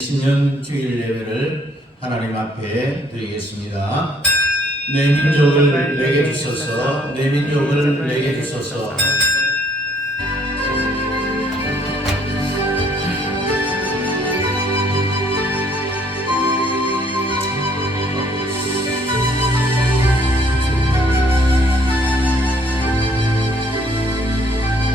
신년 주일 예배를 하나님 앞에 드리겠습니다. 내 민족을 내게 주소서, 내 민족을 내게 주소서.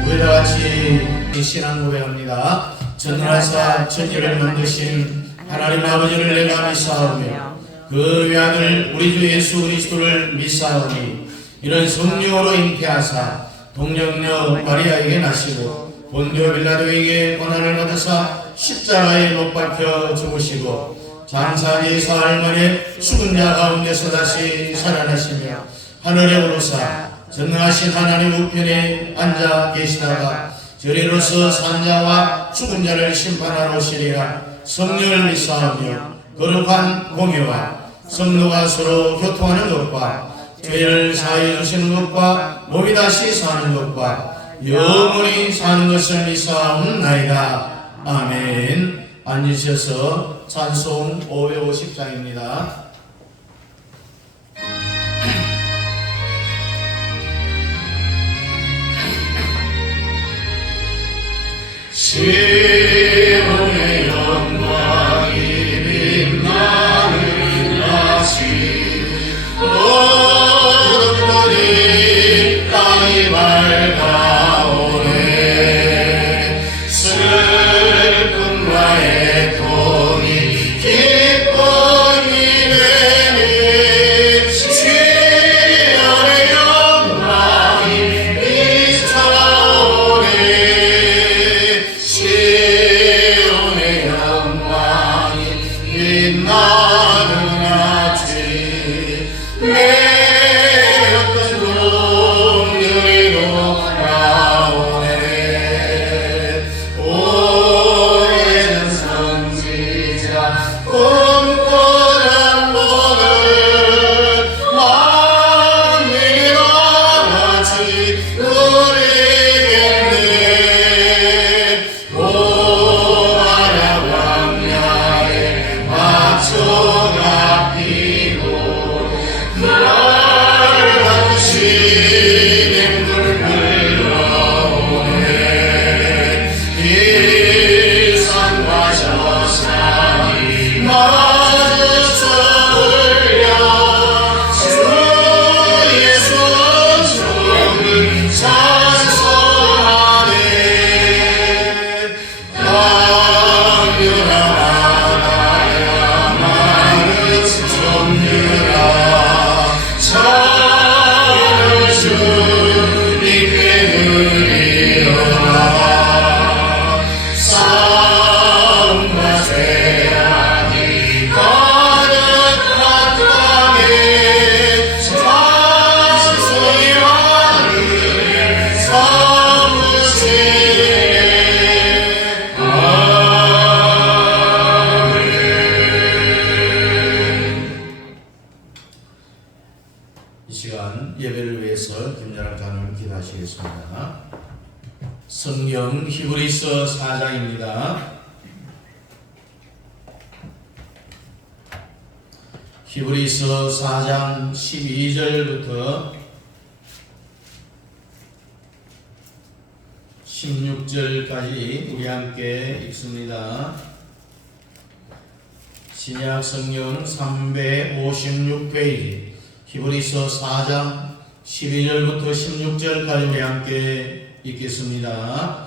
우리 다같이 신앙 고백합니다. 전능하사 천지를 만드신 하나님 아버지를 내가 믿사오며 그 외아들 우리 주 예수 그리스도를 믿사오니 이런 성령으로 잉태하사 동정녀 마리아에게 나시고 본디오 빌라도에게 고난을 받으사 십자가에 못 박혀 죽으시고 장사지 사흘 만에 죽은 자 가운데서 다시 살아나시며 하늘에 오르사 전능하신 하나님 우편에 앉아 계시다가 저리로서 산자와 죽은 자를 심판하러 오시리라. 성령을 믿사오며 거룩한 공예와 성도가 서로 교통하는 것과 죄를 사하여 주시는 것과 몸이 다시 사는 것과 영원히 사는 것을 믿사옵나이다. 아멘. 앉으셔서 찬송 550장입니다. 시온의 영광이 빛나는 낮이 모든 분이 땅이 밝아오네. 슬픔과 애통이 기쁨이 되니 시온의 영광이 비춰오네. 시온의 영광이 빛나는 아침 내 어떤 동료로 나오네. 오래된 선지자 꿈꾸는 몸을 만민이 다같이 누리겠네. 오하라 광야에 마초가 피고 맑은 시냇물 흘러오네. 이 산과 저 산이 마주쳐 흘려 주 예수 주를 찬송하네. 강렬한 바다야 많은 종류라 찬을 주님께 드리어라. 싸움과 죄악이 가득한 땅에 찬송이 하늘에 사무치네. 이 시간 예배를 위해서 김연학 장로님 기도하시겠습니다. 성경 히브리서 4장입니다. 히브리서 4장 12절부터 16절까지 우리 함께 읽습니다. 신약 성경 356페이지 히브리서 4장 12절부터 16절까지 우리 함께 읽겠습니다.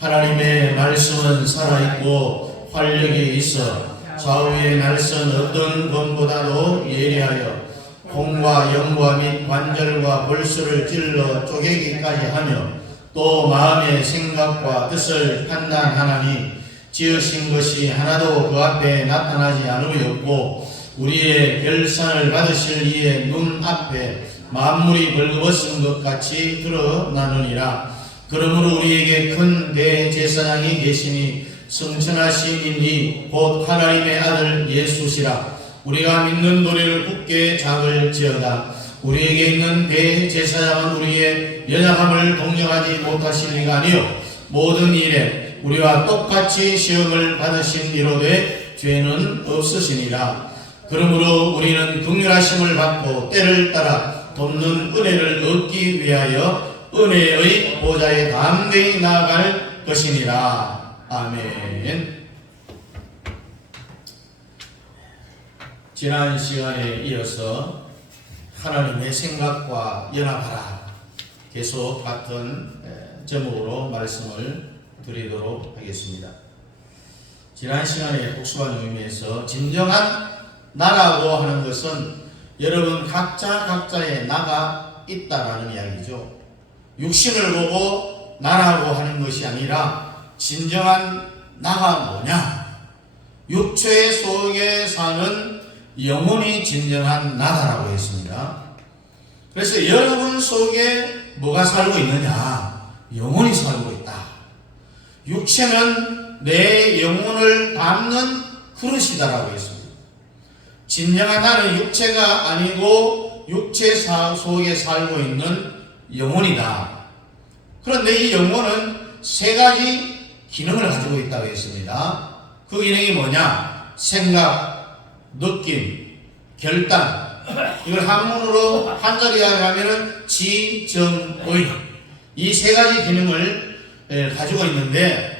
하나님의 말씀은 살아있고 활력이 있어 좌우의 날선 어떤 검보다도 예리하여 콩과 영과 및 관절과 골수를 찔러 쪼개기까지 하며 또 마음의 생각과 뜻을 판단하나니 지으신 것이 하나도 그 앞에 나타나지 않으였고 우리의 결산을 받으실 이의 눈앞에 만물이 벌거벗은 것 같이 드러나느니라. 그러므로 우리에게 큰 대제사장이 계시니 성천하신 이니 곧 하나님의 아들 예수시라. 우리가 믿는 도리를 굳게 잡을지어다. 우리에게 있는 대제사장은 우리의 연약함을 동정하지 못하실 리가 아니요 모든 일에 우리와 똑같이 시험을 받으신 이로되 죄는 없으시니라. 그러므로 우리는 긍휼하심을 받고 때를 따라 돕는 은혜를 얻기 위하여 은혜의 보좌에 담대히 나아갈 것이니라. 아멘. 지난 시간에 이어서 하나님의 생각과 연합하라, 계속 같은 제목으로 말씀을 드리도록 하겠습니다. 지난 시간에 복수한 의미에서 진정한 나라고 하는 것은 여러분 각자의 나가 있다라는 이야기죠. 육신을 보고 나라고 하는 것이 아니라 진정한 나가 뭐냐? 육체 속에 사는 영혼이 진정한 나다라고 했습니다. 그래서 여러분 속에 뭐가 살고 있느냐? 영혼이 살고 있다. 육체는 내 영혼을 담는 그릇이다라고 했습니다. 진정한 나는 육체가 아니고 육체 속에 살고 있는 영혼이다. 그런데 이 영혼은 세 가지 기능을 가지고 있다고 했습니다. 그 기능이 뭐냐? 생각, 느낌, 결단. 이걸 한문으로 한자로 이야기하면 지정의, 이 세 가지 기능을 가지고 있는데,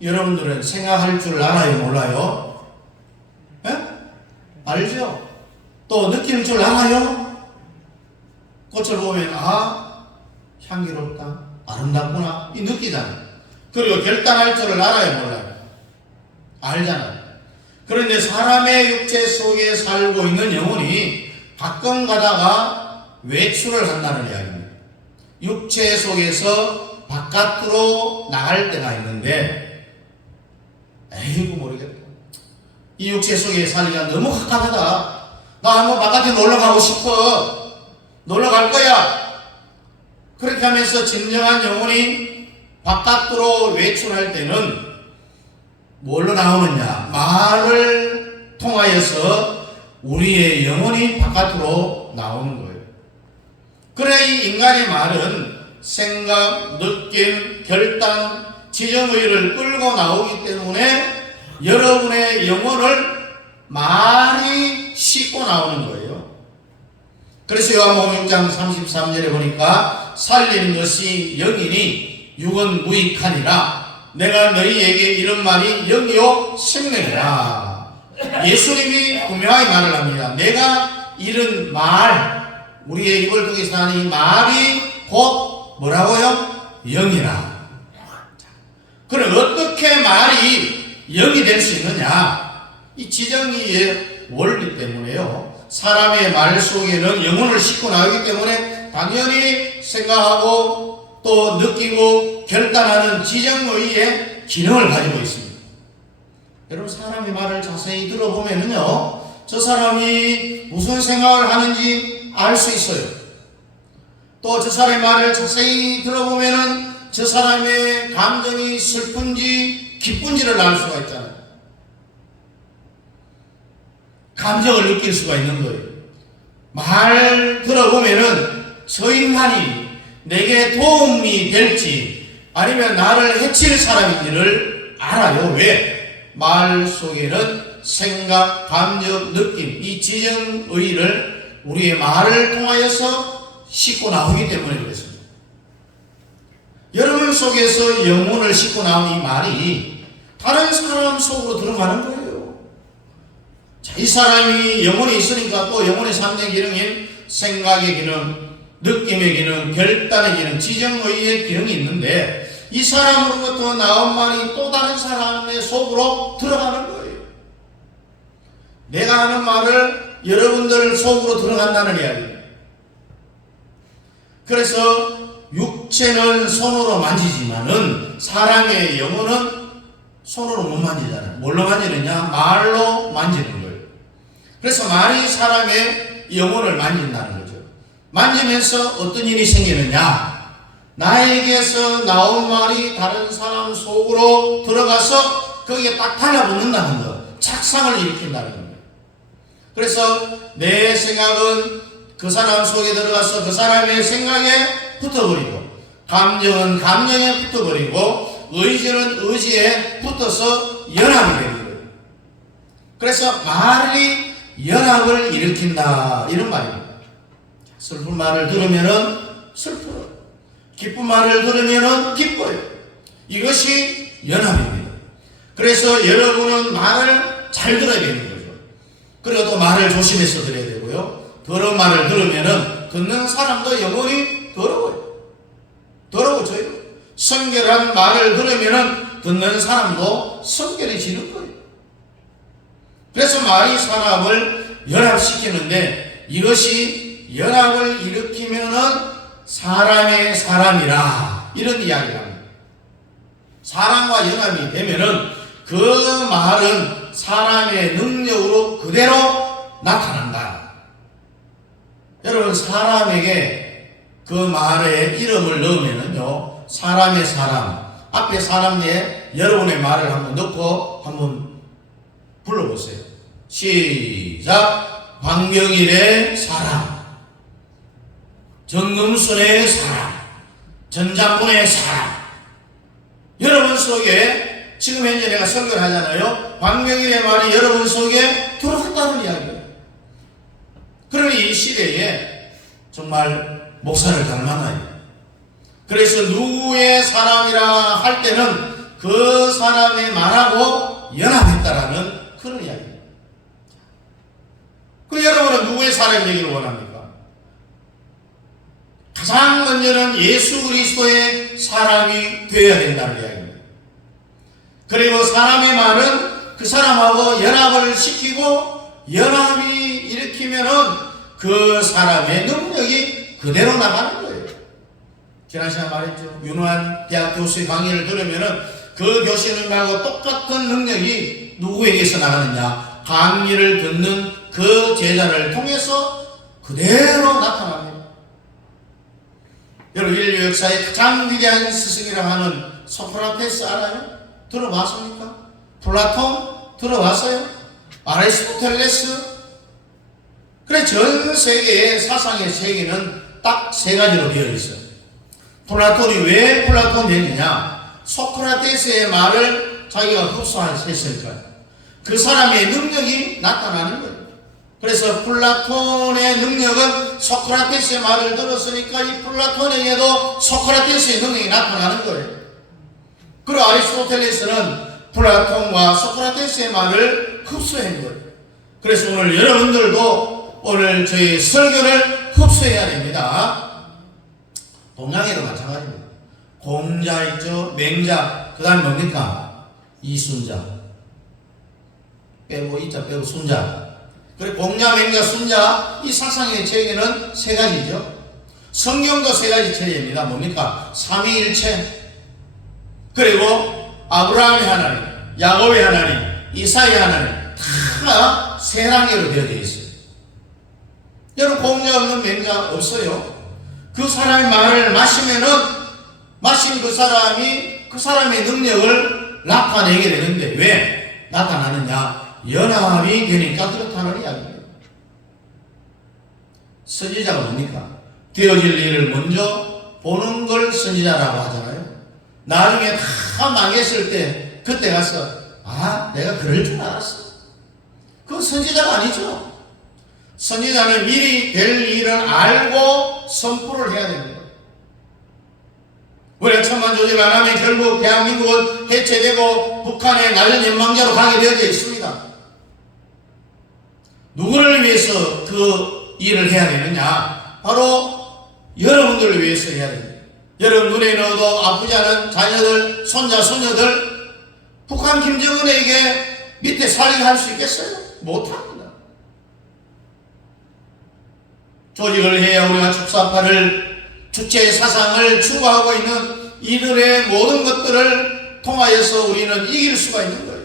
여러분들은 생각할 줄 알아요? 몰라요? 에? 알죠? 또 느낄 줄 알아요? 꽃을 보면 향기롭다, 아름답구나, 이 느끼잖아요. 그리고 결단할 줄 알아요? 몰라요? 알잖아요. 그런데 사람의 육체 속에 살고 있는 영혼이 가끔 가다가 외출을 한다는 이야기입니다. 육체 속에서 바깥으로 나갈 때가 있는데, 에이구 모르겠다, 이 육체 속에 살기가 너무 갑갑하다, 나 한번 바깥에 놀러 가고 싶어, 놀러 갈 거야. 그렇게 하면서 진정한 영혼이 바깥으로 외출할 때는 뭘로 나오느냐? 말을 통하여서 우리의 영혼이 바깥으로 나오는 거예요. 그래, 이 인간의 말은 생각, 느낌, 결단, 지정의를 끌고 나오기 때문에 여러분의 영혼을 말이 싣고 나오는 거예요. 그래서 요한복음 6장 33절에 보니까 살리는 것이 영이니 육은 무익하니라. 내가 너희에게 이런 말이 영이요 생명이라. 예수님이 분명하게 말을 합니다. 내가 이런 말, 우리의 입을 통해서 하는 이 말이 곧 뭐라고요? 영이라. 그럼 어떻게 말이 영이 될 수 있느냐? 이 지정의의 원리 때문에요. 사람의 말 속에는 영혼을 싣고 나오기 때문에 당연히 생각하고 또 느끼고 결단하는 지정의의 기능을 가지고 있습니다. 여러분, 사람의 말을 자세히 들어보면요, 저 사람이 무슨 생각을 하는지 알 수 있어요. 또 저 사람의 말을 자세히 들어보면은 저 사람의 감정이 슬픈지 기쁜지를 알 수가 있잖아요. 감정을 느낄 수가 있는 거예요. 말 들어보면은 저 인간이 내게 도움이 될지 아니면 나를 해칠 사람인지를 알아요. 왜? 말 속에는 생각, 감정, 느낌, 이 지정의를 우리의 말을 통하여서 싣고 나오기 때문에 그렇습니다. 여러분 속에서 영혼을 싣고 나온 이 말이 다른 사람 속으로 들어가는 거예요. 자, 이 사람이 영혼이 있으니까 또 영혼의 3대 기능인 생각의 기능, 느낌의 기능, 결단의 기능, 지정의의 기능이 있는데, 이 사람으로부터 나온 말이 또 다른 사람의 속으로 들어가는 거예요. 내가 하는 말을 여러분들 속으로 들어간다는 이야기예요. 그래서 육체는 손으로 만지지만은 사람의 영혼은 손으로 못 만지잖아요. 뭘로 만지느냐? 말로 만지는 거예요. 그래서 말이 사람의 영혼을 만진다는 거죠. 만지면서 어떤 일이 생기느냐? 나에게서 나온 말이 다른 사람 속으로 들어가서 거기에 딱 달라붙는다는 거, 착상을 일으킨다는 겁니다. 그래서 내 생각은 그 사람 속에 들어가서 그 사람의 생각에 붙어버리고, 감정은 감정에 붙어버리고, 의지는 의지에 붙어서 연합이 되는 거예요. 그래서 말이 연합을 일으킨다 이런 말입니다. 슬픈 말을 들으면은 슬퍼요. 기쁜 말을 들으면은 기뻐요. 이것이 연합입니다. 그래서 여러분은 말을 잘 들어야 되는 거죠. 그리고 또 말을 조심해서 들어야 되고요. 더러운 말을 들으면은 듣는 사람도 영혼이 더러워요. 더러워져요. 성결한 말을 들으면은 듣는 사람도 성결해지는 거예요. 그래서 말이 사람을 연합시키는데 이것이 연합을 일으키면은 사람의 사람이라 이런 이야기를 합니다. 사람과 연합이 되면은 그 말은 사람의 능력으로 그대로 나타난다. 여러분 사람에게 그 말에 이름을 넣으면은요 사람의 사람 앞에 사람 내에 여러분의 말을 한번 넣고 한번 불러보세요. 시작. 광명일의 사람, 정금순의 사람, 전장군의 사람. 여러분 속에 지금 현재 내가 설교를 하잖아요. 광명일의 말이 여러분 속에 들어갔다는 이야기예요. 그러니 이 시대에 정말 목사를 닮아나요. 그래서 누구의 사람이라 할 때는 그 사람의 말하고 연합했다라는 그런 이야기입니다. 그 여러분은 누구의 사람이 되기를 원합니까? 가장 먼저는 예수 그리스도의 사람이 되어야 된다는 이야기입니다. 그리고 사람의 말은 그 사람하고 연합을 시키고 연합이 일으키면은 그 사람의 능력이 그대로 나가는 거예요. 지난 시간에 말했죠. 윤호한 대학 교수의 강의를 들으면은 그 교수님하고 똑같은 능력이 누구에게서 나가느냐? 강의를 듣는 그 제자를 통해서 그대로 나타납니다. 여러분 인류 역사의 가장 위대한 스승이라고 하는 소크라테스 알아요? 들어봤습니까? 플라톤 들어봤어요? 아리스토텔레스? 그래 전 세계의 사상의 세계는 딱 세 가지로 되어 있어요. 플라톤이 왜 플라톤 되느냐? 소크라테스의 말을 자기가 흡수했으니까요. 그 사람의 능력이 나타나는 거예요. 그래서 플라톤의 능력은 소크라테스의 말을 들었으니까 이 플라톤에게도 소크라테스의 능력이 나타나는 거예요. 그리고 아리스토텔레스는 플라톤과 소크라테스의 말을 흡수한 거예요. 그래서 오늘 여러분들도 오늘 저희 설교를 흡수해야 됩니다. 동양에도 마찬가지입니다. 공자 있죠, 맹자, 그 다음에 뭡니까? 이순자. 빼고 이자 빼고 순자. 그리고 공자, 맹자, 순자 이 사상의 체계는 세 가지죠. 성경도 세 가지 체계입니다. 뭡니까? 삼위일체. 그리고 아브라함의 하나님, 야곱의 하나님, 이삭의 하나님 다 세 단계로 되어져 있어요. 여러분 공자 없는 맹자 없어요. 그 사람의 말을 마시면은 마신 그 사람이 그 사람의 능력을 나타내게 되는데 왜 나타나느냐? 연합이 되니까 그렇다는 이야기예요. 선지자가 뭡니까? 되어질 일을 먼저 보는 걸 선지자라고 하잖아요. 나중에 다 망했을 때 그때 가서 내가 그럴 줄 알았어. 그건 선지자가 아니죠. 선지자는 미리 될 일을 알고 선포를 해야 됩니다. 우리가 천만조직 안 하면 결국 대한민국은 해체되고 북한의 낮은 연망자로 가게 되어져 있습니다. 누구를 위해서 그 일을 해야 되느냐? 바로 여러분들을 위해서 해야 됩니다. 여러분 눈에 넣어도 아프지 않은 자녀들, 손자, 손녀들 북한 김정은에게 밑에 살게 할 수 있겠어요? 못합니다. 조직을 해야 우리가 축사파를 주체의 사상을 추구하고 있는 이들의 모든 것들을 통하여서 우리는 이길 수가 있는 거예요.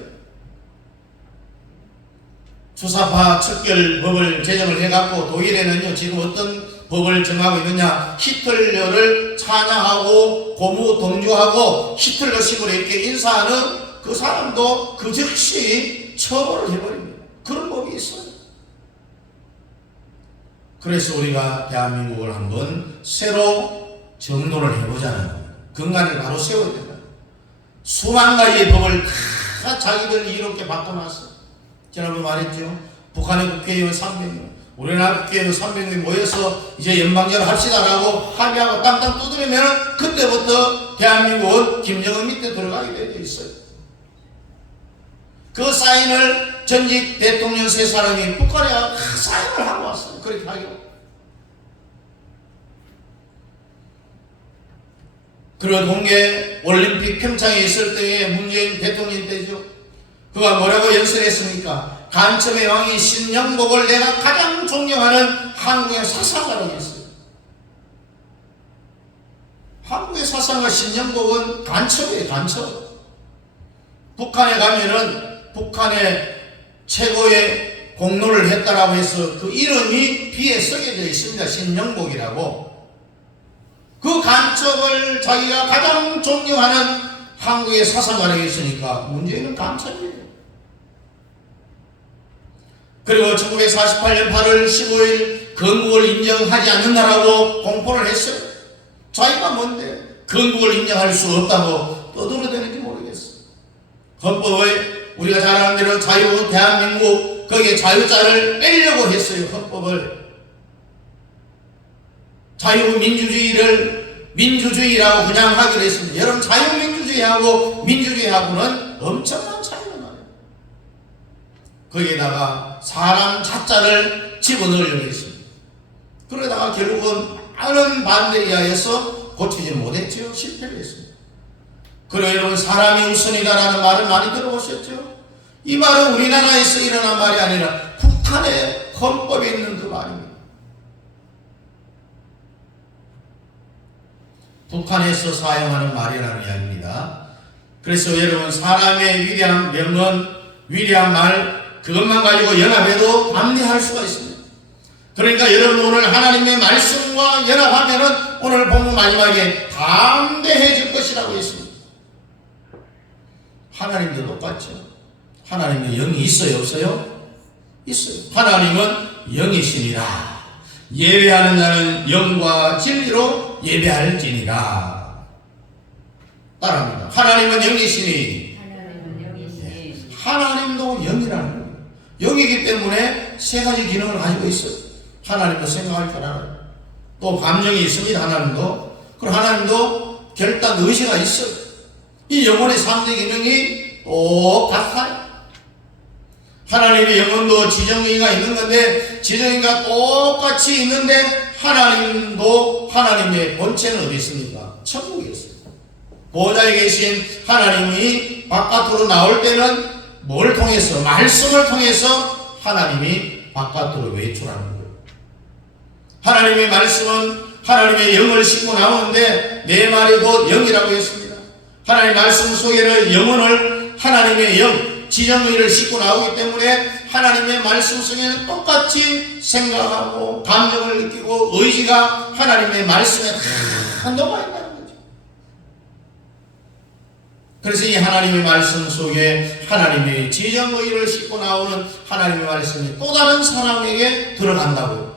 주사파 척결법을 제정을 해갖고 독일에는요 지금 어떤 법을 정하고 있느냐? 히틀러를 찬양하고 고무 동조하고 히틀러식으로 이렇게 인사하는 그 사람도 그 즉시 처벌을 해버립니다. 그런 법이 있어요. 그래서 우리가 대한민국을 한번 새로 정돈을 해보자는 근간을 바로 세워야 된다. 수만 가지의 법을 다 자기들이 이렇게 바꿔놨어. 지난번에 말했죠. 북한의 국회의원 300명, 우리나라 국회의원 300명이 모여서 이제 연방제로 합시다라고 합의하고 땅땅 두드리면 그때부터 대한민국은 김정은 밑에 들어가게 되어 있어요. 그 사인을 전직 대통령 세 사람이 북한에 사인을 하고 왔어요. 그렇게 하기로. 그리고 동계 올림픽 평창에 있을 때에 문재인 대통령 때죠. 그가 뭐라고 연설했습니까? 간첩의 왕이 신영복을 내가 가장 존경하는 한국의 사상가라고 했어요. 한국의 사상가 신영복은 간첩이에요. 간첩. 북한에 가면은 북한의 최고의 공로를 했다라고 해서 그 이름이 비에 써겨져 있습니다. 신영복이라고. 그 간첩을 자기가 가장 존경하는 한국의 사상가라고 했으니까 문재인은 간첩이에요. 그리고 1948년 8월 15일 건국을 인정하지 않는다라고 공포를 했어요. 자기가 뭔데 건국을 인정할 수 없다고 떠들어대는지 모르겠어요. 헌법에 우리가 잘 아는 대로 자유 대한민국 거기에 자유자를 빼려고 했어요. 헌법을. 자유민주주의를 민주주의라고 그냥 하기로 했습니다. 여러분 자유민주주의하고 민주주의하고는 엄청난 차이가 나요. 거기에다가 사람 자자를 집어넣으려고 했습니다. 그러다가 결국은 많은 반대에 의해서 고치지 못했죠. 실패를 했습니다. 그리고 여러분 사람이 우선이다라는 말을 많이 들어보셨죠? 이 말은 우리나라에서 일어난 말이 아니라 북한의 헌법에 있는 그 말입니다. 북한에서 사용하는 말이라는 이야기입니다. 그래서 여러분 사람의 위대한 명언, 위대한 말 그것만 가지고 연합해도 담대할 수가 있습니다. 그러니까 여러분 오늘 하나님의 말씀과 연합하면은 오늘 본문 마지막에 담대해질 것이라고 했습니다. 하나님도 똑같죠. 하나님의 영이 있어요, 없어요? 있어요. 하나님은 영이시니라. 예배하는 자는 영과 진리로 예배할지니라. 따라합니다. 하나님은 영이시니. 하나님도 영이라는 거예요. 영이기 때문에 세 가지 기능을 가지고 있어요. 하나님도 생각할 줄 알아요. 또 감정이 있습니다. 하나님도. 그리고 하나님도 결단 의지가 있어요. 이 영혼의 3대 기능이 똑같아요. 하나님의 영혼도 지정의가 있는 건데 지정의가 똑같이 있는데 하나님도 하나님의 본체는 어디 있습니까? 천국에 있어요. 보좌에 계신 하나님이 바깥으로 나올 때는 뭘 통해서? 말씀을 통해서 하나님이 바깥으로 외출하는 거예요. 하나님의 말씀은 하나님의 영을 싣고 나오는데 내 말이 곧 영이라고 했습니다. 하나님의 말씀 속에는 영혼을 하나님의 영, 지정의를 싣고 나오기 때문에 하나님의 말씀 속에는 똑같이 생각하고 감정을 느끼고 의지가 하나님의 말씀에 다 녹아있다는 거죠. 그래서 이 하나님의 말씀 속에 하나님의 지정의를 싣고 나오는 하나님의 말씀이 또 다른 사람에게 들어간다고요.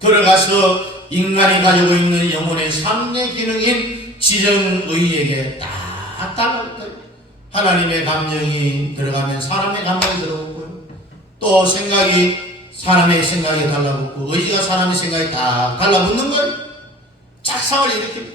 들어가서 인간이 가지고 있는 영혼의 3대 기능인 지정의에게 딱 달라붙어요. 하나님의 감정이 들어가면 사람의 감정이 들어오고요. 또 생각이 사람의 생각에 달라붙고 의지가 사람의 생각에 다 달라붙는 거예요. 착상을 일으킵니다.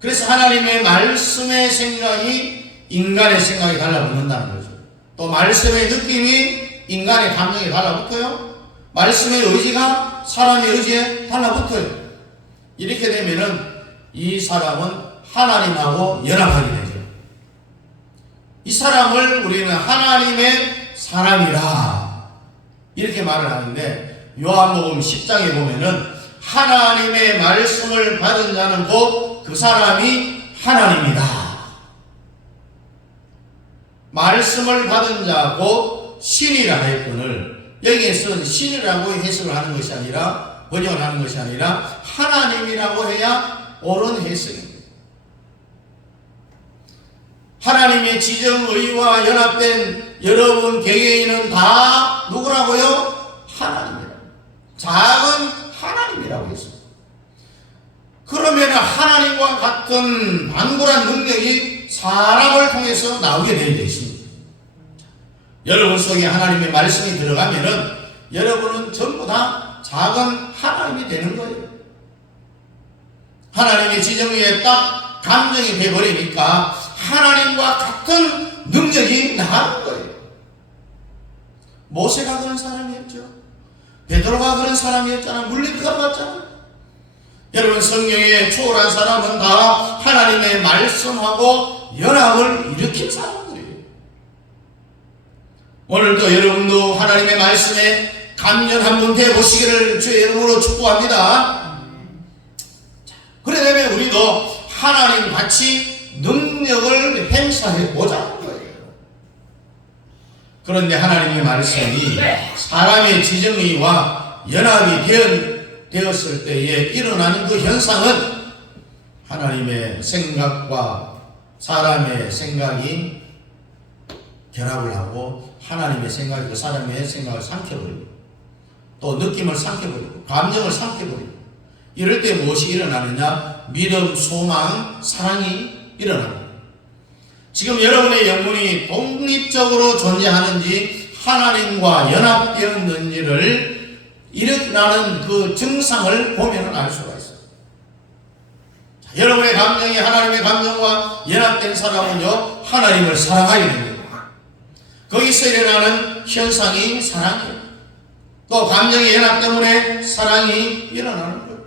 그래서 하나님의 말씀의 생각이 인간의 생각에 달라붙는다는 거죠. 또 말씀의 느낌이 인간의 감정에 달라붙어요. 말씀의 의지가 사람의 의지에 달라붙어요. 이렇게 되면은 이 사람은 하나님하고 연합하게 되죠. 이 사람을 우리는 하나님의 사람이라 이렇게 말을 하는데 요한복음 10장에 보면은 하나님의 말씀을 받은 자는 곧 그 사람이 하나님이다. 말씀을 받은 자 곧 신이라 했거늘 여기에서는 신이라고 해석을 하는 것이 아니라 번역을 하는 것이 아니라 하나님이라고 해야 옳은 해석입니다. 하나님의 지정의와 연합된 여러분 개개인은 다 누구라고요? 하나님이라고. 작은 하나님이라고 했습니다. 그러면 하나님과 같은 방굴한 능력이 사람을 통해서 나오게 되어 있습니다. 여러분 속에 하나님의 말씀이 들어가면은 여러분은 전부 다 작은 하나님이 되는 거예요. 하나님의 지정에 딱 감정이 돼버리니까 하나님과 같은 능력이 나가는 거예요. 모세가 그런 사람이었죠. 베드로가 그런 사람이었잖아요. 물리 들어갔잖아요. 여러분 성경에 초월한 사람은 다 하나님의 말씀하고 연합을 일으킨 사람들이에요. 오늘도 여러분도 하나님의 말씀에 감연 한번 되어보시기를 주의 이름으로 축복합니다. 그러려면 우리도 하나님 같이 능력을 행사해 보자는 거예요. 그런데 하나님의 말씀이 사람의 지정의와 연합이 되었을 때에 일어나는 그 현상은 하나님의 생각과 사람의 생각이 결합을 하고 하나님의 생각이 그 사람의 생각을 삼켜버리고 또 느낌을 삼켜버리고 감정을 삼켜버리고 이럴 때 무엇이 일어나느냐? 믿음, 소망, 사랑이 일어납니다. 지금 여러분의 영혼이 독립적으로 존재하는지 하나님과 연합되었는지를 일어나는 그 증상을 보면 알 수가 있어요. 자, 여러분의 감정이 하나님의 감정과 연합된 사람은요, 하나님을 사랑하게 됩니다. 거기서 일어나는 현상이 사랑이에요. 또 감정의 연합 때문에 사랑이 일어나는 거예요.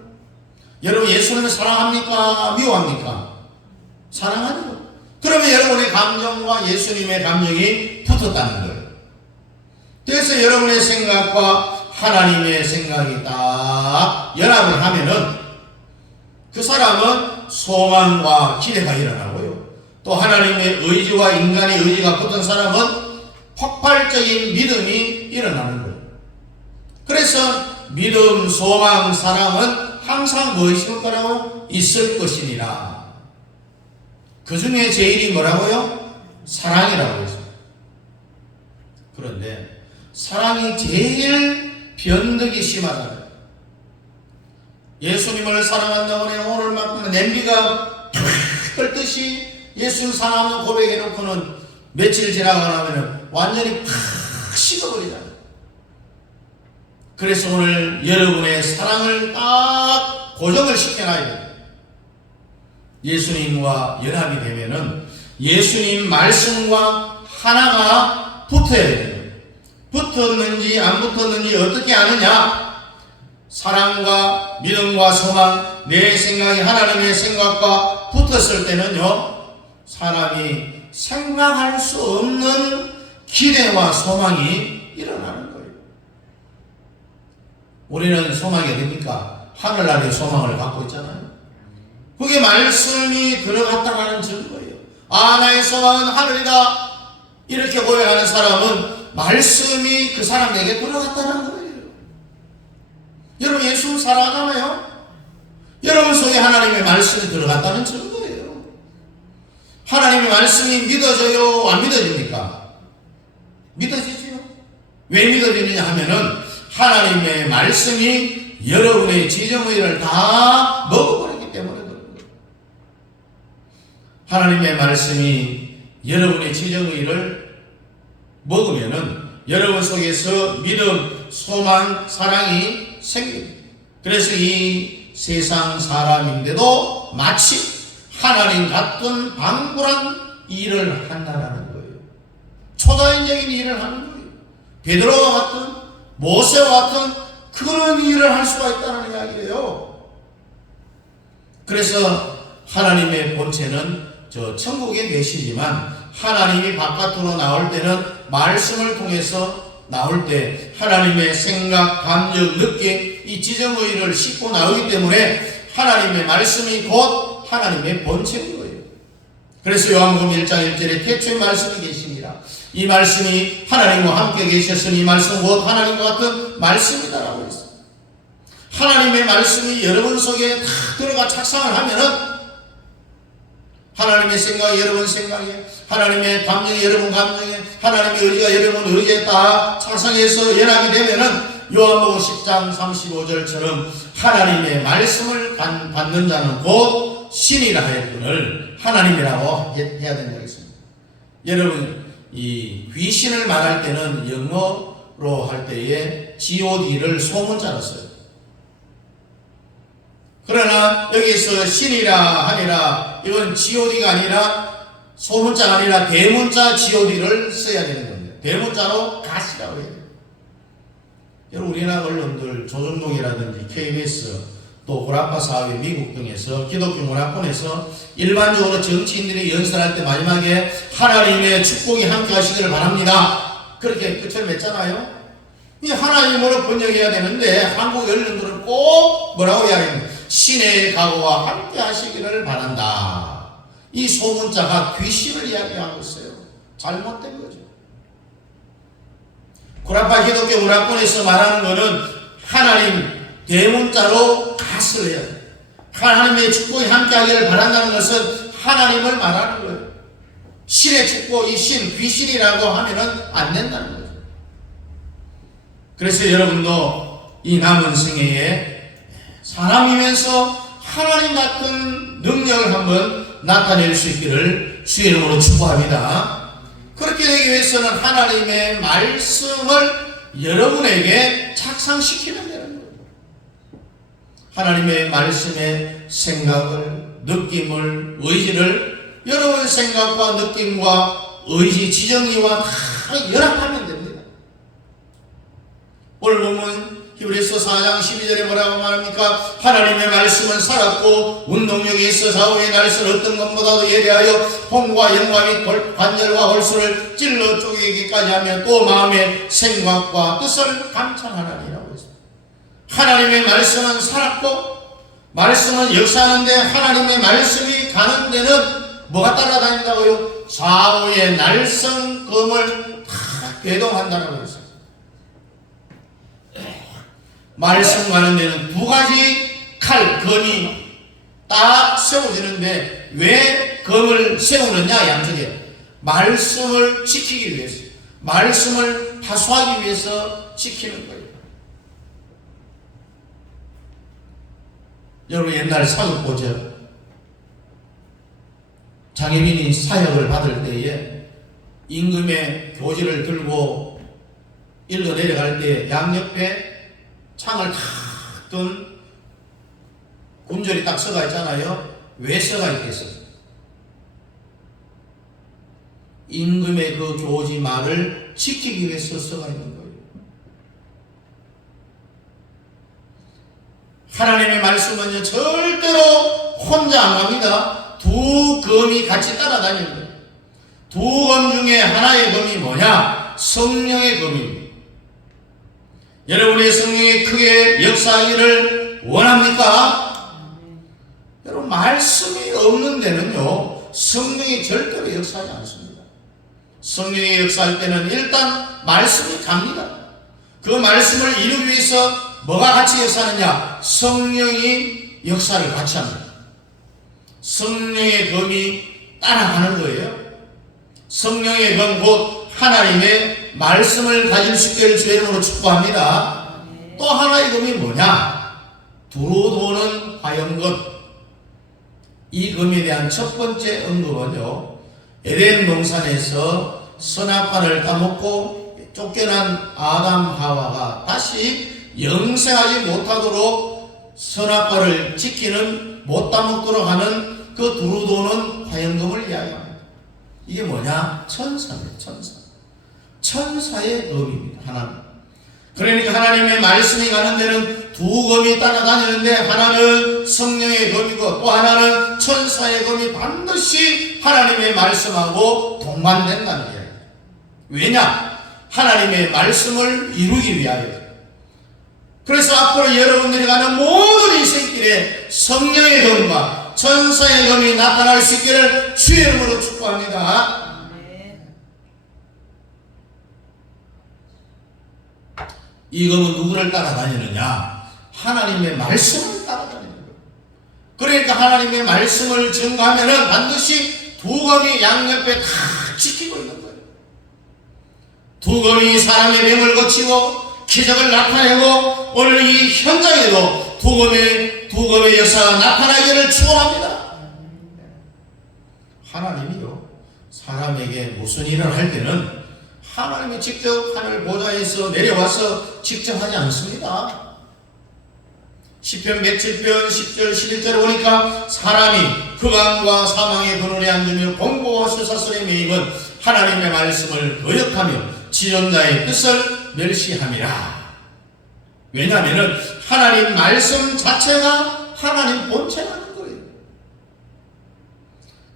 여러분 예수님을 사랑합니까? 미워합니까? 사랑하죠. 그러면 여러분의 감정과 예수님의 감정이 붙었다는 거예요. 그래서 여러분의 생각과 하나님의 생각이 딱 연합을 하면은 그 사람은 소망과 기대가 일어나고요. 또 하나님의 의지와 인간의 의지가 붙은 사람은 폭발적인 믿음이 일어나는 거예요. 그래서 믿음, 소망, 사랑은 항상 무엇일 거라고? 있을 것이니라. 그 중에 제일이 뭐라고요? 사랑이라고 했습니다. 그런데 사랑이 제일 변덕이 심하잖아요. 예수님을 사랑한다고 해서 오늘만큼은 냄비가 끓듯이 예수를 사랑하는 고백해놓고는 며칠 지나고 나면 완전히 팍 식어버리잖아요. 그래서 오늘 여러분의 사랑을 딱 고정을 시켜놔야 돼요. 예수님과 연합이 되면은 예수님 말씀과 하나가 붙어야 돼요. 붙었는지 안 붙었는지 어떻게 아느냐? 사랑과 믿음과 소망, 내 생각이 하나님의 생각과 붙었을 때는요, 사람이 생각할 수 없는 기대와 소망이 일어나는 거예요. 우리는 소망이 어딥니까? 하늘나라의 소망을 갖고 있잖아요. 그게 말씀이 들어갔다는 증거예요. 아, 나의 소망은 하늘이다. 이렇게 고백하는 사람은 말씀이 그 사람에게 들어갔다는 거예요. 여러분 예수 사랑하잖아요. 여러분 속에 하나님의 말씀이 들어갔다는 증거예요. 하나님의 말씀이 믿어져요? 안 믿어집니까? 믿어지죠. 왜 믿어지느냐 하면은 하나님의 말씀이 여러분의 지정의를 다 먹어버리기 때문에 그런 거예요. 하나님의 말씀이 여러분의 지정의를 먹으면은 여러분 속에서 믿음, 소망, 사랑이 생깁니다. 그래서 이 세상 사람인데도 마치 하나님 같은 방불한 일을 한다는 거예요. 초자연적인 일을 하는 거예요. 베드로와 같은, 모세와 같은 그런 일을 할 수가 있다는 이야기예요. 그래서 하나님의 본체는 저 천국에 계시지만 하나님이 바깥으로 나올 때는 말씀을 통해서 나올 때 하나님의 생각, 감정, 느낌, 이 지정의를 싣고 나오기 때문에 하나님의 말씀이 곧 하나님의 본체인 거예요. 그래서 요한복음 1장 1절에 태초에 말씀이 계시니라. 이 말씀이 하나님과 함께 계셨으니 이 말씀은 곧 하나님과 같은 말씀이다라고 했어요. 하나님의 말씀이 여러분 속에 다 들어가 착상을 하면은 하나님의 생각이 여러분 생각에, 하나님의 감정이 여러분 감정에, 하나님의 의지가 여러분 의지에 딱 착상해서 연합이 되면은 요한복음 10장 35절처럼 하나님의 말씀을 받는 자는 곧 신이라 하였거늘 하나님이라고 해야 된다고 했습니다. 여러분 이 귀신을 말할 때는 영어로 할 때에 god를 소문자로 써요. 그러나 여기서 신이라 하니라 이건 god가 아니라 소문자가 아니라 대문자 god를 써야 되는 겁니다. 대문자로 가시라고 해요. 여러분 우리나라 언론들 조선동이라든지 KBS 또 구라파 사회 미국 등에서 기독교 문화권에서 일반적으로 정치인들이 연설할 때 마지막에 하나님의 축복이 함께 하시기를 바랍니다. 그렇게 끝을 맺잖아요. 이 하나님으로 번역해야 되는데 한국 언론들은 꼭 뭐라고 이야기합니다. 신의 각오와 함께 하시기를 바란다. 이 소문자가 귀신을 이야기하고 있어요. 잘못된 거죠. 구라파 기독교 문화권에서 말하는 것은 하나님 대문자로 갓을 해야 돼요. 하나님의 축복이 함께하기를 바란다는 것은 하나님을 말하는 거예요. 신의 축복, 이 신, 귀신이라고 하면은 안 된다는 거죠. 그래서 여러분도 이 남은 생애에 사람이면서 하나님 같은 능력을 한번 나타낼 수 있기를 주의 이름으로 축복합니다. 그렇게 되기 위해서는 하나님의 말씀을 여러분에게 착상시키면 되는 거예요. 하나님의 말씀의 생각을, 느낌을, 의지를 여러분 생각과 느낌과 의지, 지정의와 다 연합하면 됩니다. 오늘 보면 히브리서 4장 12절에 뭐라고 말합니까? 하나님의 말씀은 살았고 운동력이 있어 좌우의 날선 어떤 것보다도 예리하여 홍과 영과 및 관절과 홀수를 찔러 쪼개기까지 하며 또 마음의 생각과 뜻을 감찰하나니라고 했습니다. 하나님의 말씀은 살았고 말씀은 역사하는데 하나님의 말씀이 가는 데는 뭐가 따라다닌다고요? 좌우의 날선 검을 다 대동한다고 했습니다. 말씀 가는 데는 두 가지 칼, 검이 딱 세워지는데 왜 검을 세우느냐? 양쪽에 말씀을 지키기 위해서, 말씀을 파수하기 위해서 지키는 거예요. 여러분 옛날 사극 보죠. 장혜빈이 사역을 받을 때에 임금의 교지를 들고 일로 내려갈 때 양옆에 창을 탁 뜬 군절이 딱 서가 있잖아요. 왜 서가 있겠어요? 임금의 그 교지 말을 지키기 위해서 서가 있는 거예요. 하나님의 말씀은요 절대로 혼자 안 갑니다. 두 검이 같이 따라다니는 거예요. 두 검 중에 하나의 검이 뭐냐? 성령의 검입니다. 여러분의 성령이 크게 역사하기를 원합니까? 여러분 말씀이 없는 데는요 성령이 절대로 역사하지 않습니다. 성령이 역사할 때는 일단 말씀이 갑니다. 그 말씀을 이루기 위해서 뭐가 같이 역사하느냐? 성령이 역사를 같이 합니다. 성령의 검이 따라가는 거예요. 성령의 검 곧 하나님의 말씀을 가질 수 있기를 주의 이름으로 축복합니다. 또 하나의 검이 뭐냐? 두루 도는 화염검. 이 검에 대한 첫 번째 언급은요 에덴 동산에서 선악과를 따먹고 쫓겨난 아담 하와가 다시 영생하지 못하도록 선악과를 지키는 못 따먹도록 하는 그 두루 도는 화염검을 이야기합니다. 이게 뭐냐? 천사입니다. 천사의 검입니다. 하나는. 그러니까 하나님의 말씀이 가는 데는 두 검이 따라다니는데 하나는 성령의 검이고 또 하나는 천사의 검이 반드시 하나님의 말씀하고 동반된다는 거예요. 왜냐? 하나님의 말씀을 이루기 위하여. 그래서 앞으로 여러분들이 가는 모든 인생길에 성령의 검과 천사의 검이 나타날 수 있기를 주의 이름으로 축복합니다. 이 검은 누구를 따라다니느냐? 하나님의 말씀을 따라다니는 거예요. 그러니까 하나님의 말씀을 증거하면은 반드시 두 검이 양옆에 다 지키고 있는 거예요. 두 검이 사람의 병을 고치고 기적을 나타내고 오늘 이 현장에도 두 검의 역사가 나타나기를 축원합니다. 하나님이요 사람에게 무슨 일을 할 때는 하나님이 직접 하늘 보좌에서 내려와서 직접 하지 않습니다. 시편 107편 10절 11절에 보니까 사람이 흑암과 사망의 그늘에 앉으며 공고와 쇠사슬에 매임은 하나님의 말씀을 거역하며 지존자의 뜻을 멸시함이라. 왜냐하면 하나님 말씀 자체가 하나님 본체라는 거예요.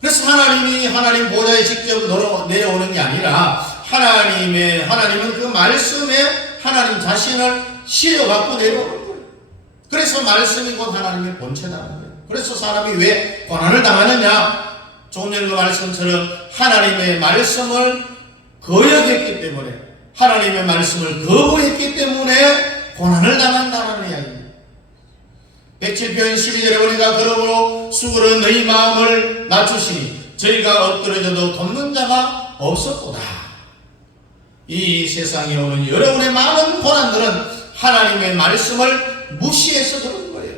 그래서 하나님이 하나님 보좌에 직접 내려오는 게 아니라 하나님은 그 말씀에 하나님 자신을 실어갖고 내려오는 거예요. 그래서 말씀이 곧 하나님의 본체라는 거예요. 그래서 사람이 왜 고난을 당하느냐? 조금 전에 그 말씀처럼 하나님의 말씀을 거역했기 때문에, 하나님의 말씀을 거부했기 때문에 고난을 당한다는 이야기입니다. 107편 12절에 보니까 그러므로 수고로 너희 마음을 낮추시니 저희가 엎드려져도 돕는 자가 없었도다. 이 세상에 오는 여러분의 많은 고난들은 하나님의 말씀을 무시해서 그런 거예요.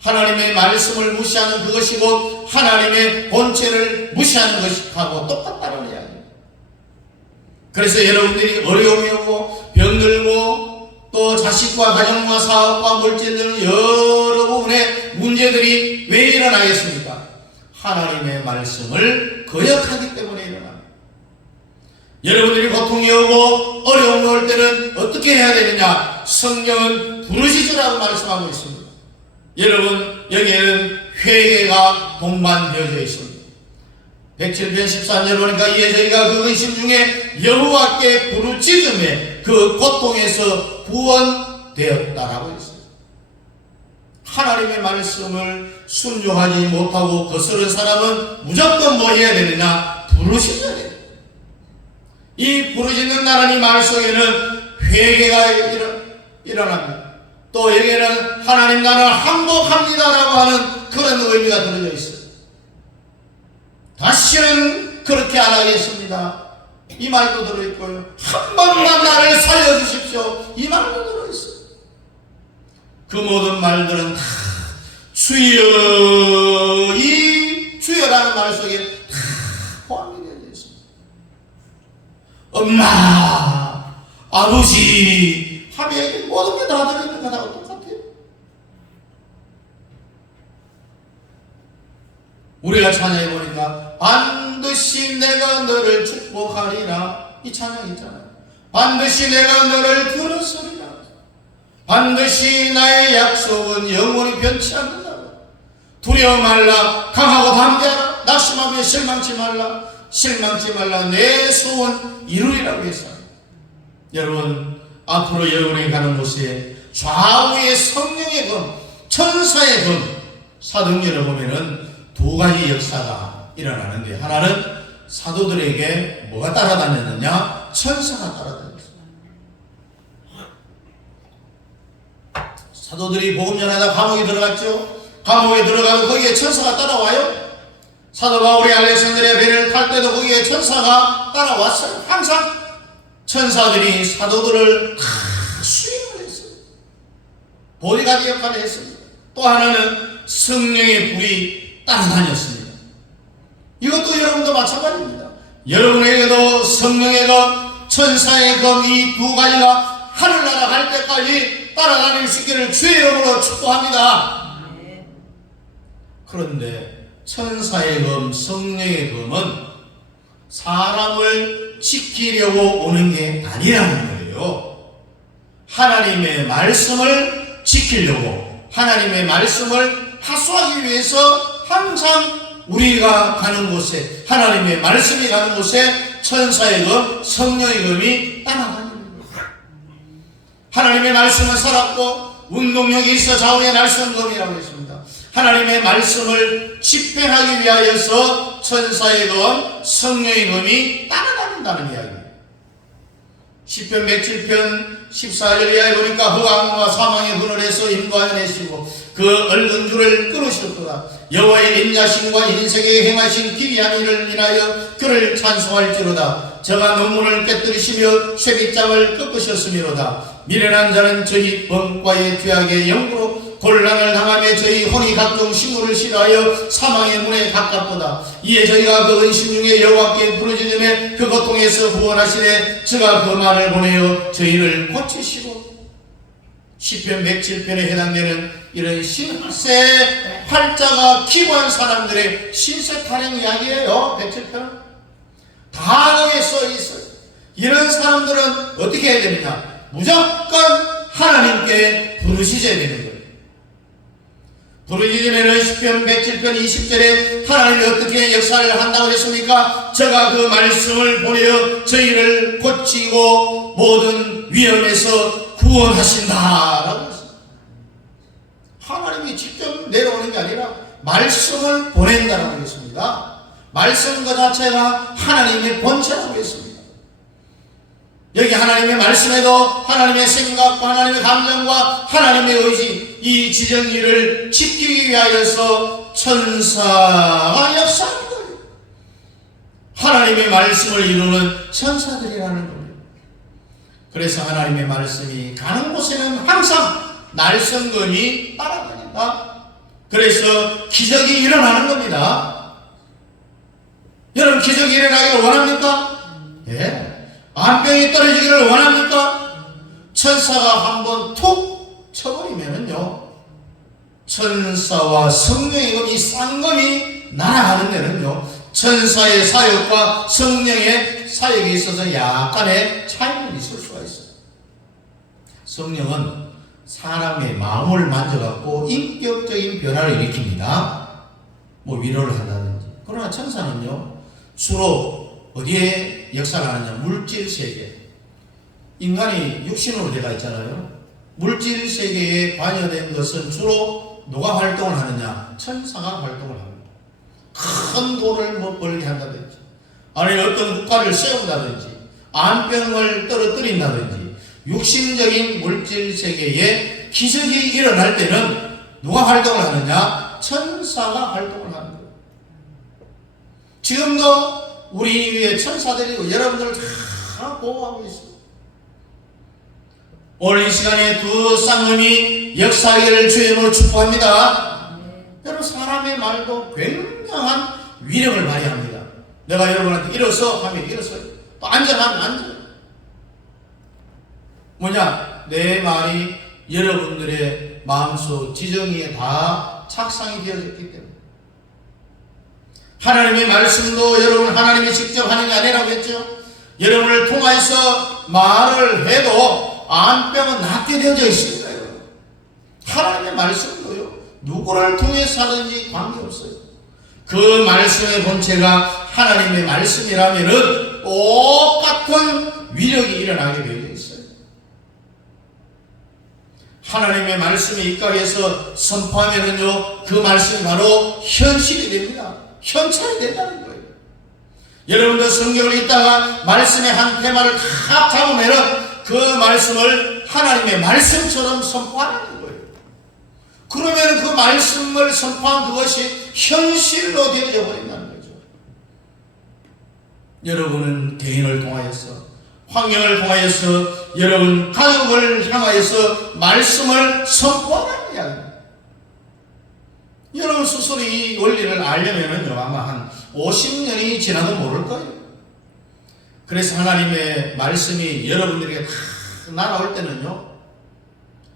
하나님의 말씀을 무시하는 그것이 곧 하나님의 본체를 무시하는 것하고 똑같다는 이야기입니다. 그래서 여러분들이 어려움이 오고 병들고 또 자식과 가정과 사업과 물질 등 여러 부분의 문제들이 왜 일어나겠습니까? 하나님의 말씀을 거역하기 때문에 일어납니다. 여러분들이 고통이 오고 어려움이 올 때는 어떻게 해야 되느냐? 성경은 부르짖으라고 말씀하고 있습니다. 여러분, 여기에는 회개가 동반되어져 있습니다. 107편 13절 보니까 이에 저희가 그 근심 중에 여호와께 부르짖음에 그 고통에서 구원되었다라고 했어요. 하나님의 말씀을 순종하지 못하고 거스른 사람은 무조건 뭐 해야 되느냐? 부르짖어야 돼요. 이 부르짖는 나라니 말 속에는 회개가 일어납니다. 또 여기에는 하나님 나라를 항복합니다라고 하는 그런 의미가 들어져 있어요. 다시는 그렇게 안 하겠습니다. 이 말도 들어있고요. 한 번만 나를 살려주십시오. 이 말도 들어있어요. 그 모든 말들은 다 주여, 이 주여라는 말 속에 다 포함이 되어 있습니다. 엄마, 아버지 하면 모든 게 다 들어있는 것하고 똑같아요. 우리가 찬양해 보니까 반드시 내가 너를 축복하리라, 이 찬양 있잖아요. 반드시 내가 너를 들었으리라. 반드시 나의 약속은 영원히 변치 않는다고. 두려워 말라, 강하고 담대하라. 낙심하며 실망치 말라. 실망치 말라. 내 소원 이루리라고 했어요. 여러분, 앞으로 여러분이 가는 곳에 좌우의 성령의 검, 천사의 검, 사도행전을 보면은 두 가지 역사가 일어나는데, 하나는 사도들에게 뭐가 따라다녔느냐? 천사가 따라다녔어요. 사도들이 복음 전하다 감옥에 들어갔죠. 감옥에 들어가고 거기에 천사가 따라와요. 사도 바울이 알렉산드리아 배를 탈 때도 거기에 천사가 따라왔어요. 항상 천사들이 사도들을 다 수행을 했어요. 보디가드 역할을 했습니다. 또 하나는 성령의 불이 따라다녔습니다. 이것도 여러분도 마찬가지입니다. 여러분에게도 성령의 검, 천사의 검, 이 두 가지가 하늘나라 갈 때까지 따라다닐 수 있기를 주의 이름으로 축복합니다. 그런데 천사의 검, 성령의 검은 사람을 지키려고 오는 게 아니라는 거예요. 하나님의 말씀을 지키려고, 하나님의 말씀을 하수하기 위해서 항상 우리가 가는 곳에, 하나님의 말씀이 가는 곳에 천사의 검, 성령의 검이 따라다니는 거예요. 하나님의 말씀은 살았고 운동력이 있어 좌우의 날성검이라고 했습니다. 하나님의 말씀을 집행하기 위하여서 천사의 검, 성령의 검이 따라다닌다는 이야기입니다. 시편 107편 14절 이하에 보니까 흑암과 사망의 그늘에서 인도하여 내시고 그 얽은 줄을 끊으셨도다. 여호와의 인자심과 인생에 행하신 기이한 일을 인하여 그를 찬송할지로다. 저가 눈물을 깨뜨리시며 쇠빗장을 꺾으셨으미로다. 미련한 자는 저희 번과의 죄악의 영으로 곤란을 당하며 저희 혼이 각종 식물을 싫어하여 사망의 문에 가깝도다. 이에 저희가 그 은신 중에 여호와께 부르짖음에 그 고통에서 구원하시되 저가 그 말을 보내어 저희를 고치시고. 시편 107편에 해당되는 이런 신세 팔자가 기부한 사람들의 신세 타령 이야기예요. 107편은 다 거기에 써 있어요. 이런 사람들은 어떻게 해야 됩니까? 무조건 하나님께 부르짖어야 되는 거예요. 부르짖으면은 시편 107편 20절에 하나님이 어떻게 역사를 한다고 했습니까? 저가 그 말씀을 보내어 저희를 고치고 모든 위험에서 구원하신다라고 했습니다. 하나님이 직접 내려오는 게 아니라 말씀을 보낸다라고 했습니다. 말씀 그 자체가 하나님의 본체라고 했습니다. 여기 하나님의 말씀에도 하나님의 생각과 하나님의 감정과 하나님의 의지, 이 지정의를 지키기 위하여서 천사가 역사하는 거예요. 하나님의 말씀을 이루는 천사들이라는 겁니다. 그래서 하나님의 말씀이 가는 곳에는 항상 날성금이 따라다닌다. 그래서 기적이 일어나는 겁니다. 여러분, 기적이 일어나기를 원합니까? 예. 암병이 떨어지기를 원합니까? 천사가 한번 툭 쳐버리면은요, 천사와 성령의 이 쌍검이 날아가는 데는요, 천사의 사역과 성령의 사역에 있어서 약간의 차이는 있을 수가 있어요. 성령은 사람의 마음을 만져갖고 인격적인 변화를 일으킵니다. 뭐 위로를 한다든지. 그러나 천사는요, 주로 어디에 역사를 하느냐? 물질 세계. 인간이 육신으로 되어 있잖아요. 물질 세계에 관여된 것은 주로 누가 활동을 하느냐? 천사가 활동을 합니다. 큰 돈을 뭐 벌게 한다든지, 아니면 어떤 국가를 세운다든지, 암병을 떨어뜨린다든지, 육신적인 물질 세계에 기적이 일어날 때는 누가 활동을 하느냐? 천사가 활동을 하는 거예요. 지금도 우리 위에 천사들이고 여러분들을 다 보호하고 있습니다. 오늘 이 시간에 두 쌍놈이 역사하기를 주의 이름으로 축복합니다. 여러분, 사람의 말도 굉장한 위력을 발휘합니다. 내가 여러분한테 일어서 하면 일어서요. 또 앉아가면 앉아요. 뭐냐? 내 말이 여러분들의 마음속 지정의에 다 착상이 되어졌기 때문에. 하나님의 말씀도 여러분 하나님이 직접 하는 게 아니라고 했죠. 여러분을 통해서 말을 해도 암병은 낫게 되어져 있습니다. 여러분. 하나님의 말씀도요, 누구를 통해서 하든지 관계없어요. 그 말씀의 본체가 하나님의 말씀이라면은 똑같은 위력이 일어나게 되어 있어요. 하나님의 말씀에 입각해서 선포하면은요, 그 말씀이 바로 현실이 됩니다. 현찰이 된다는 거예요. 여러분도 성경을 읽다가 말씀의 한 테마를 다 잡으면은 그 말씀을 하나님의 말씀처럼 선포하는 거예요. 그러면 그 말씀을 선포한 그것이 현실로 되어져 버린다는 거죠. 여러분은 개인을 통하여서, 환경을 통하여서, 여러분 가족을 향하여서 말씀을 선포하는 이야기입니다. 여러분 스스로 이 원리를 알려면은요, 아마 한 50년이 지나도 모를 거예요. 그래서 하나님의 말씀이 여러분들에게 다 날아올 때는요,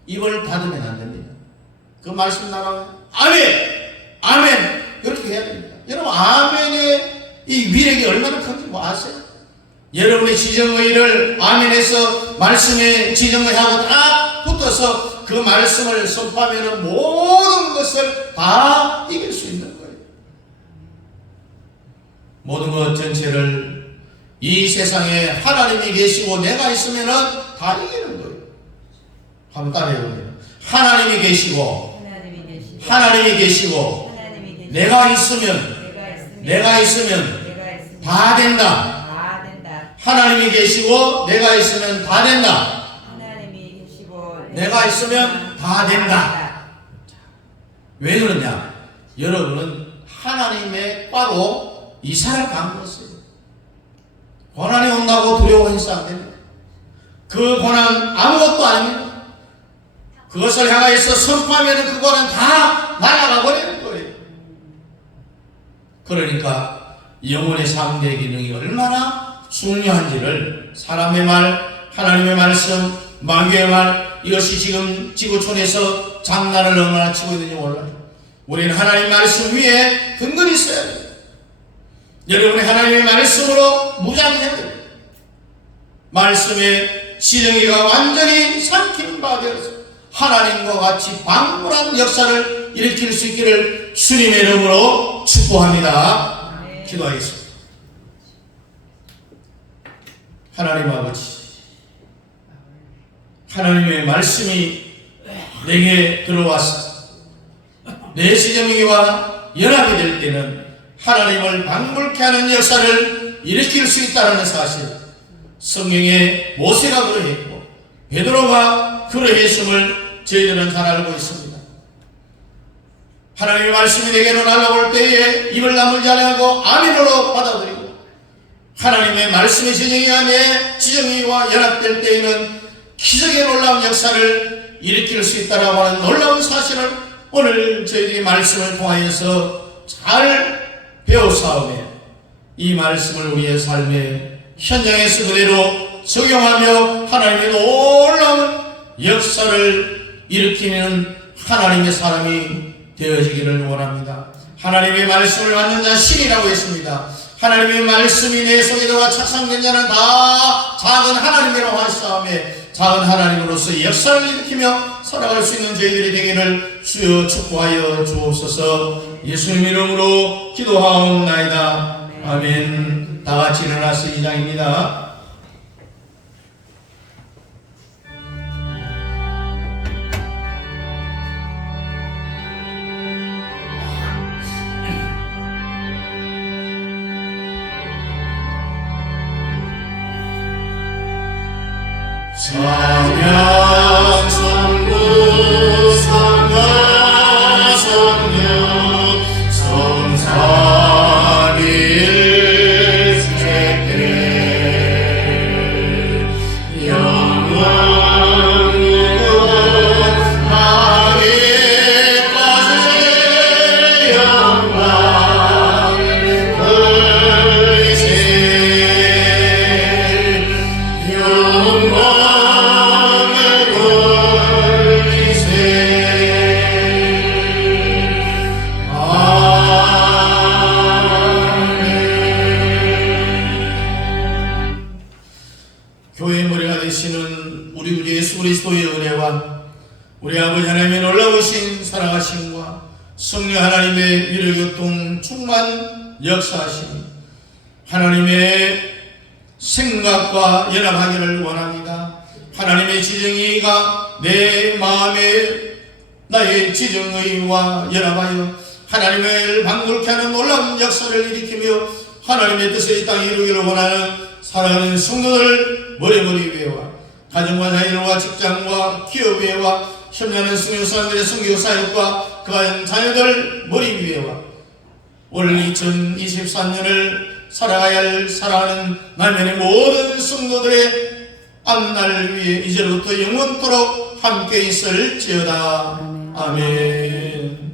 입을 닫으면 안 됩니다. 그 말씀 날아오면 아멘! 아멘! 그렇게 해야 됩니다. 여러분, 아멘의 이 위력이 얼마나 큰지 뭐 아세요? 여러분의 지정의를 아멘에서 말씀의 지정의하고 딱 붙어서 그 말씀을 선포하면 모든 것을 다 이길 수 있는 거예요. 모든 것 전체를 이 세상에 하나님이 계시고 내가 있으면 다 이기는 거예요. 한번 따라해보세요. 하나님이 계시고 내가 있으면 다 된다. 하나님이 계시고 내가 있으면 다 된다. 내가 있으면 다 된다. 왜 그러냐? 여러분은 하나님의 과로 이사를 간 것이에요. 고난이 온다고 두려워해서 안 됩니다. 그 고난 아무것도 아닙니다. 그것을 향하여서 선포하면 그거는 다 날아가 버리는 거예요. 그러니까 영혼의 3대 기능이 얼마나 중요한지를 사람의 말, 하나님의 말씀, 마귀의 말, 이것이 지금 지구촌에서 장난을 얼마나 치고 있는지 몰라요. 우리는 하나님 말씀 위에 근거리 있어야 돼요. 여러분의 하나님의 말씀으로 무장해야 돼요. 말씀의 지정의가 완전히 삼킨 바 되어서 하나님과 같이 방문한 역사를 일으킬 수 있기를 주님의 이름으로 축복합니다. 기도하겠습니다. 하나님 아버지, 하나님의 말씀이 내게 들어와서 내 지정의와 연합이 될 때는 하나님을 방불케 하는 역사를 일으킬 수 있다는 사실, 성경에 모세가 그러했고 베드로가 그러했음을 저희들은 잘 알고 있습니다. 하나님의 말씀이 내게로 날아올 때에 입을 다물지 아니하고 아멘으로 받아들이고 하나님의 말씀의 지정의와 내 지정의와 연합될 때에는 기적의 놀라운 역사를 일으킬 수 있다라고 하는 놀라운 사실을 오늘 저희들이 말씀을 통하여서 잘 배워싸우며 이 말씀을 우리의 삶의 현장에서 그대로 적용하며 하나님의 놀라운 역사를 일으키는 하나님의 사람이 되어지기를 원합니다. 하나님의 말씀을 받는 자 신이라고 했습니다. 하나님의 말씀이 내 속에 들어와 착상된 자는 다 작은 하나님이라고 하시사오며 작은 하나님으로서 역사를 일으키며 살아갈 수 있는 저희들이 되기를 주여 축복하여 주옵소서. 예수님 이름으로 기도하옵나이다. 아멘. 다 같이 일어나서 2장입니다. 찬양 천부 성가 성령 성삼위일 제때 영광 하나님까지 영광 의세 영광 교회의 머리가 되시는 우리 주 예수 그리스도의 은혜와 우리 아버지 하나님의 놀라우신 사랑하심과 성령 하나님의 위로교통 충만 역사하심이 하나님의 생각과 연합하기를 원합니다. 하나님의 지정의가 내 마음에 나의 지정의와 연합하여 하나님을 방불케 하는 놀라운 역사를 일으키며 하나님의 뜻을 이 땅에 이루기를 원하는 사랑하는 성도들 머리머리 위에와 가정과 자녀들과 직장과 기업 위에와 협력하는 성교사님들의 성교사역과 그 자녀들 머리 위에와 올 2024년을 살아가야 할 사랑하는 남편의 모든 성도들의 앞날 위에 이제로부터 영원토록 함께 있을지어다. 아멘.